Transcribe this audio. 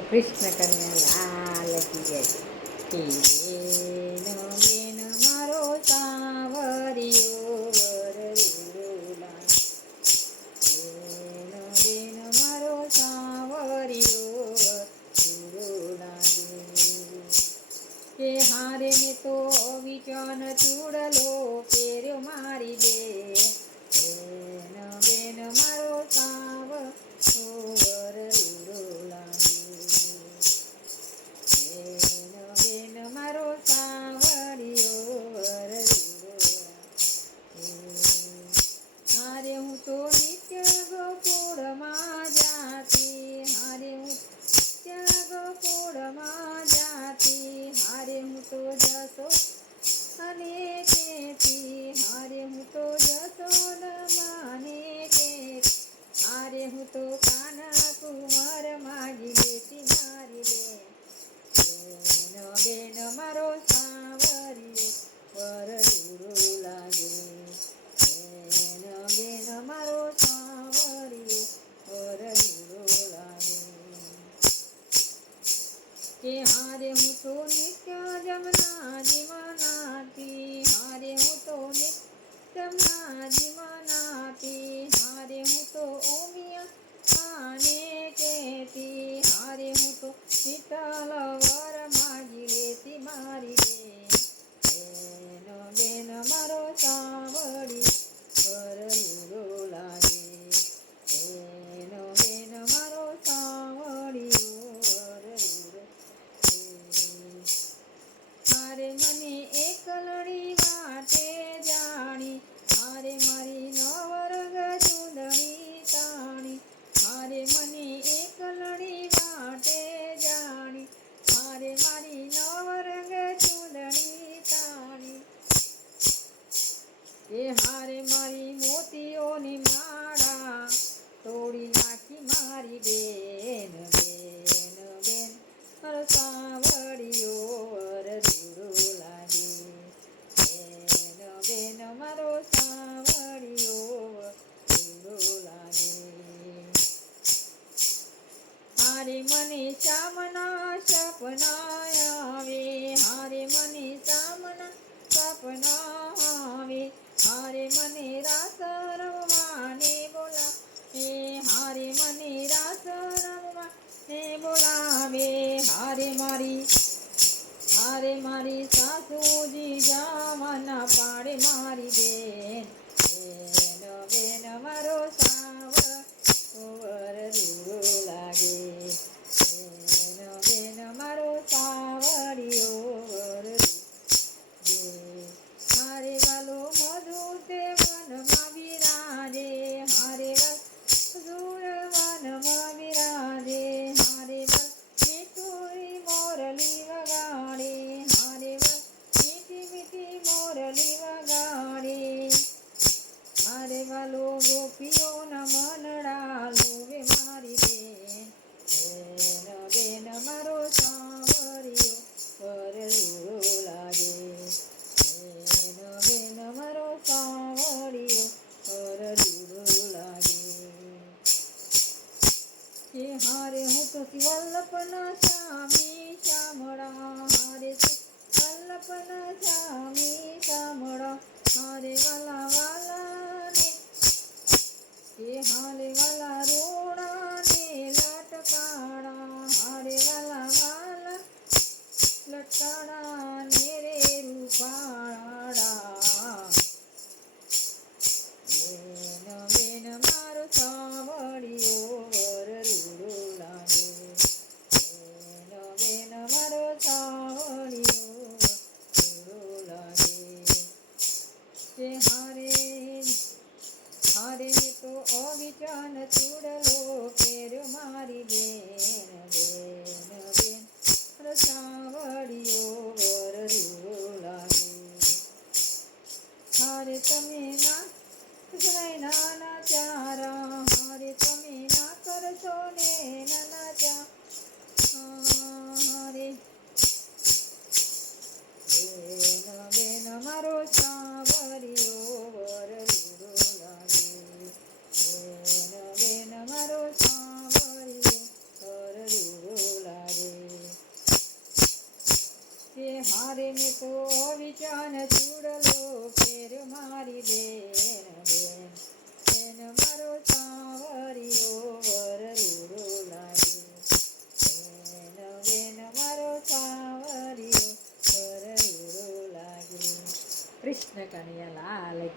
શ્રી કૃષ્ણ કન્યા લાલ જય. કેનો મેનો મારો સાવરિયો વરરુલા કેનો મેનો મારો સાવરિયો વરરુલા કે હારે ને તો વિચાન ચૂડલો પેર્યો મારી દે શીતલ વર માગી લેતી મારી બેન બેન મારો দিবে મારી હારે મારી સાસુજી જાવાના પાડે મારી દે છે હારે હું તો વલ્લભના સ્વામી શામળા, હારે છે વલ્લભના સ્વામી શામળા, હારે વાલા વાલાને હે હારે વાલા રોડાને લટકાણા, હારે વાલા વાલા લટકાણા. છે હરે હરે તો અવિચન ચૂડલો કેર મારી બેન બેન બેન. રસાવડિયો વર હરે તમે ના કૃષ્ણ નાના ચારા, હરે તમે ના કરશો ને નાના ચારા કરીને તો વિચાન ચૂડલો ફેર મારી બેન બેન. બેન મારો સાવરિયો વર રૂડો બેન બેન મારો સાવરિયો વર રૂડો લાગે કૃષ્ણ કનૈયા લાલ